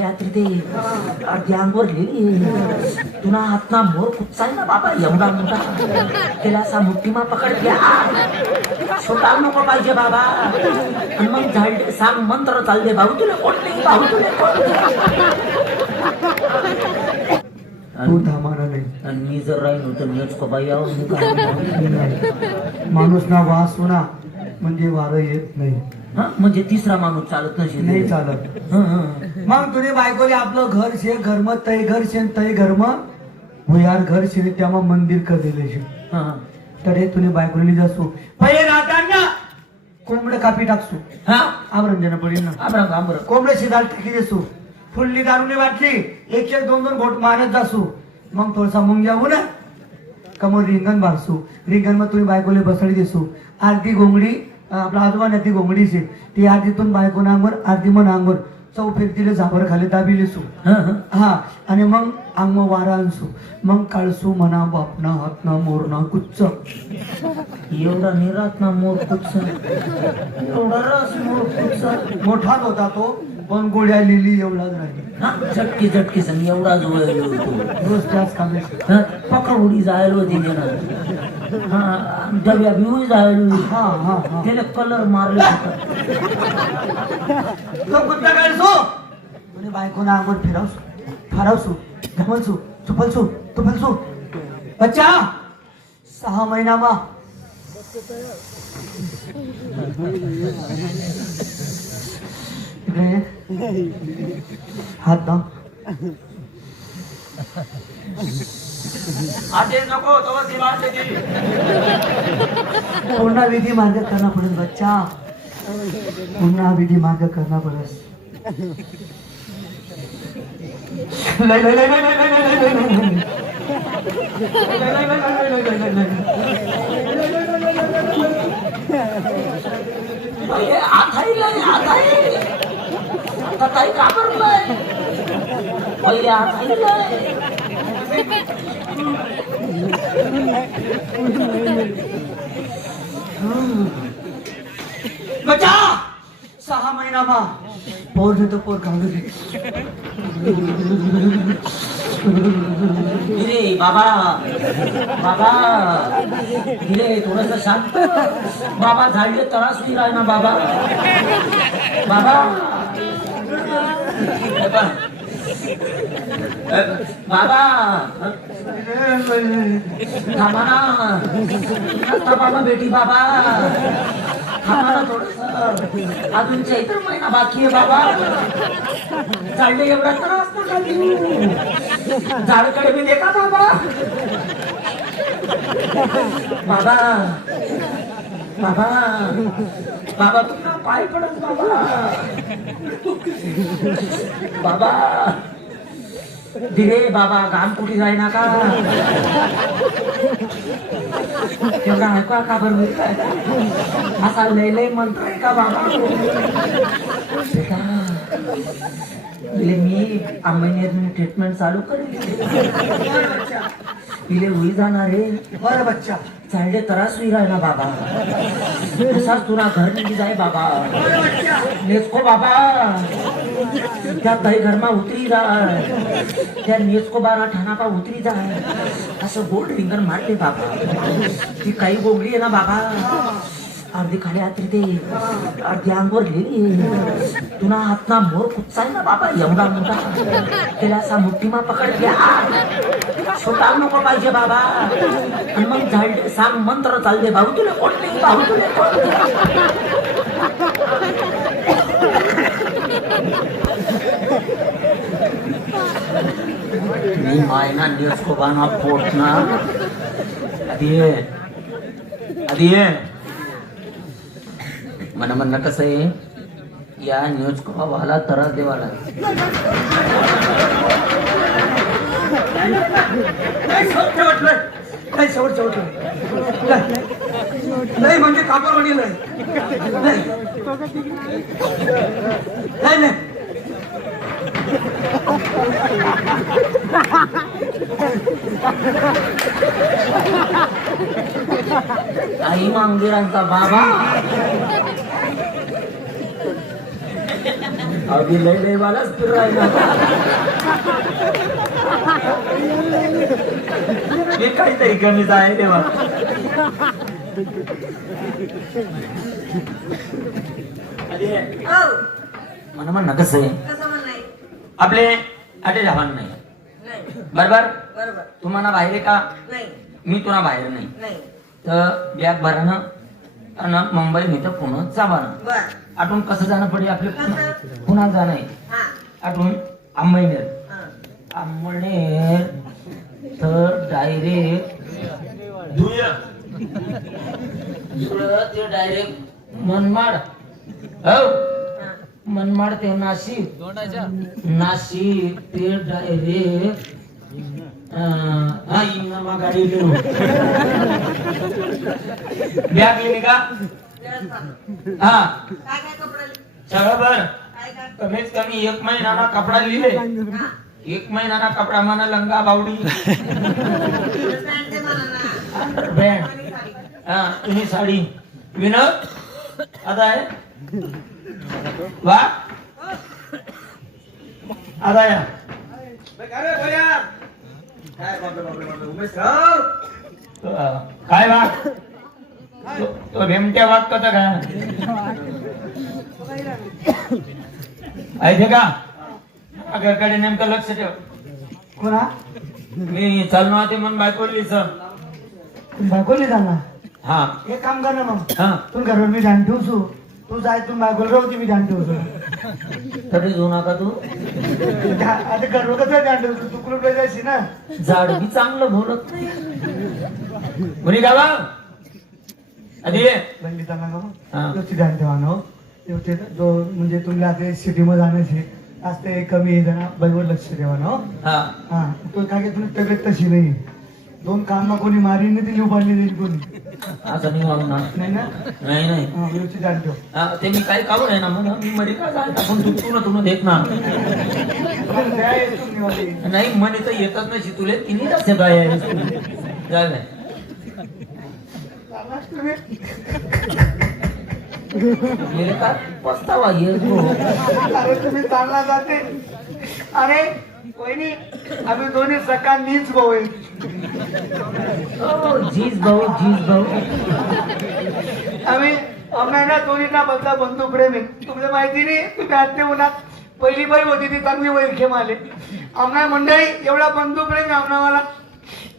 खाली आतरी ते अर्धी अंगवर लिहिली तुला हातना मोर कुचाय ना बाबा एवढा मोठा त्याला असा मुठ्ठीमा पकड घ्या छोटा नको पाहिजे बाबा आणि मग झाड सांग मंत्र चाल दे भाऊ तुला कोणते भाऊ तुला तू थांबणार नाही आणि मी जर राहील होतं मीच को बाई आहो मी काय माणूस ना वास होना म्हणजे वारं येत नाही हा म्हणजे तिसरा माणूस चालत नसेल नाही चालत मग तुझे बायकोले आपलं घर शे घरम तय घर शेन तय घरम भुयार घर शे त्यामा मंदिर कर दिले शे तडे तुने बायकोली जासू पहिले राहताना कोंबड कापी टाकसू हा आमरंजन पडेल ना आमरंग कोंबड शिदाल टाकी देसू फुल्ली दारूने वाटली एक एक दोन दोन घोट मारत जासू मग थोडसा मुंग जाऊ ना कमर रिंगण बारसू रिंगण मग तुम्ही बायकोले बसळी देसू आरती घोंगडी आपला आजोबा ती घोंगडी शे ती आरतीतून बायको नांगवर आरती मन अंगवर चौ फिरतीले झाबर खाली दाबी लेसू हा आणि मग अंग वारा आणसू मग काळसू म्हणा बापना हातना मोरणा कुच्च एवढा निरात ना मोर कुच्च एवढा रस मोर कुच्च मोठाच होता तो पण गोळ्या लिहिली एवढाच राहिली हा झटकी झटकी संग एवढा जवळ रोज त्याच कामे पक्का उडी जायला होती त्यानं हा डब्या बिवू जायला हा हा हा त्याला कलर मारले तो कुठला काढसो म्हणे बायकोना अंगवर फिरवसू फारवसू घमलसू चुपलसू तुपलसू बच्चा 6 महिनामा हात दाव आदेश नको तो दिवाण देगी पुन्हा विधी मार्ग करना पडेल बच्चा पुन्हा विधी मार्ग करना पडेल लय लय लय लय लय लय लय लय आता काही का करलंय पहिले आताय बच्चा 6 महिनामा पोर देतो पोर काढू दे रे बाबा बाबा रे थोडस शांत बाबा झाडले त्रास नाही राह ना बाबा बाबा बाबा थांबा ना आता बाबा बेटी बाबा थांबा ना थोडस अजून चैत्र महिना बाकी आहे बाबा झाडले एवढा त्रास नका देऊ झाडकडे मी देता बाबा बाबा बाबा बाबा तुला पाय पडत बाबा बाबा धीरे बाबा घाम कुठे जाय ना का तेवढा ऐका का बरं मिळताय असा लय लय मंत्र आहे का बाबा बेटा मी अंबानी ट्रीटमेंट चालू करेल तिले होई जाणार रे बरं बच्चा चालले त्रास होई राय ना बाबा असाच तुला घर निघी जाय बाबा नेचको बाबा त्या काही घरमा उतरी जाय त्या नेचको बारा ठाणापा उतरी जाय असं गोल्ड रिंगण मारते बाबा ती काही गोगली आहे ना बाबा अर्धी खाली आतरी ते अर्धी अंगवर लिहिली तुला हातना मोर कुचाय ना बाबा एवढा मोठा त्याला असा मुठ्ठीमा पकड घ्या छोटा नको पाहिजे बाबा आणि मग झाड सांग मंत्र चाल दे भाऊ तुला कोणते भाऊ तुला मी मायना न्यूज को बाना पोटना आधी मन म्हणणं कसं आहे या न्यूज को वाला त्रास देवाला नाही म्हणजे कापड म्हणील नाही आई मंदिरांचा बाबा अगदी लय लय वालाच फिर राहिला हे काहीतरी कमीच आहे तेव्हा म्हणा म्हणणं कसं आहे आपले अटे जवान नाही बरोबर तुम्हाला बाहेर आहे का मी तुला बाहेर नाही तर बॅग भरणं आणि मुंबई मी तर पुणे जावानं आठून कसं जाणं पडेल आपले पुन्हा जाणं आहे आठून आंबळनेर तर डायरेक्ट ते डायरेक्ट मनमाड हो मनमाड ते नाशिक नाशिक ते डायरेक्ट गाडी गेलो बॅग गेली का हा सगळं बर कमीत कमी 1 महिना कपडा लिहिले 1 महिना कपडा म्हणा लंगा बावडी बँड हा तुम्ही साडी विनोद आता आहे वा आता या काय वाघ तो भेमट्या वाघ कसा काय ऐके का घरकडे नेमकं लक्ष ठेव कोणा मी चाललो होते म्हणून बायकोली सर बायकोली जाणार हा एक काम कर ना मग हा तू घरवर मी ध्यान ठेवसू तू जाय तू बायकोला राहू मी ध्यान ठेवसू तरी जाऊ नका तू आता घरवर कसं ध्यान ठेवसू तू कुठे जायची ना झाड बी चांगलं बोलत नाही बरी गावा आधी बंदी चालला का हा. मग लक्ष ध्यान ठेवा ना ते जो म्हणजे तुम्ही आता सिटीमध्ये जाण्याचे असते कमी जण बाईवर लक्ष ठेवा ना हा हा तो काय की तुझी तब्येत तशी नाही 2 कान कोणी मारीन नाही ती उभारली जाईल कोणी असं नाही म्हणून ना नाही ना नाही नाही हा व्यवस्थित ध्यान ठेव हा, ते मी काही काढू आहे ना म्हणून मी मध्ये का जायचं आपण तुला देत ना द्या येतो मी वाली. नाही म्हणे तर येतच नाही तुले तिन्ही जास्त काय जाय नाही चाललास तुम्ही? मेरे का पस्तावा येतो अरे तुम्ही चालला जाते अरे वहिनी आम्ही दोन्ही सका नीच भाऊ आहे जीज भाऊ आम्ही आम्हाला दोन्हीना बदला बंधू प्रेम आहे तुम्हाला माहिती नाही तुम्ही आते उन्हात पहिली बाई होती ती चांगली वैरखेम आले आम्हाला मंडळी एवढा बंधू प्रेम आहे आम्हाला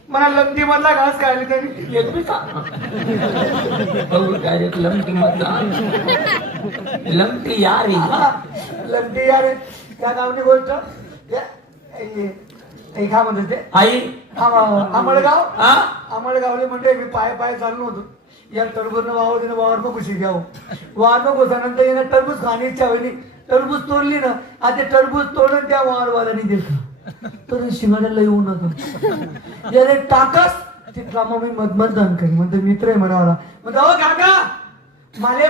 मला लंगटी मधला घास खायला त्यांनी डायरेक्ट लंगटी मधला लंगटी यार लंगटी यार त्या गावची गोष्ट काय म्हणते ते आई आमळगाव हा आमळगावले म्हणजे मी पाय चाललो होतो या टरबूजनं वावर तिने वावर नको घ्यावं वावर नको नंतर येणं टरबूज खाणे इच्छा होईल टरबूज तोडली ना आता टरबूज तोडून त्या वावरवाल्याने दिलं तर शिंगाड्याला येऊ नका यारे टाकस तिथला मग मी मतदान करी म्हणतो मित्र आहे म्हणाला म्हणतो काका मला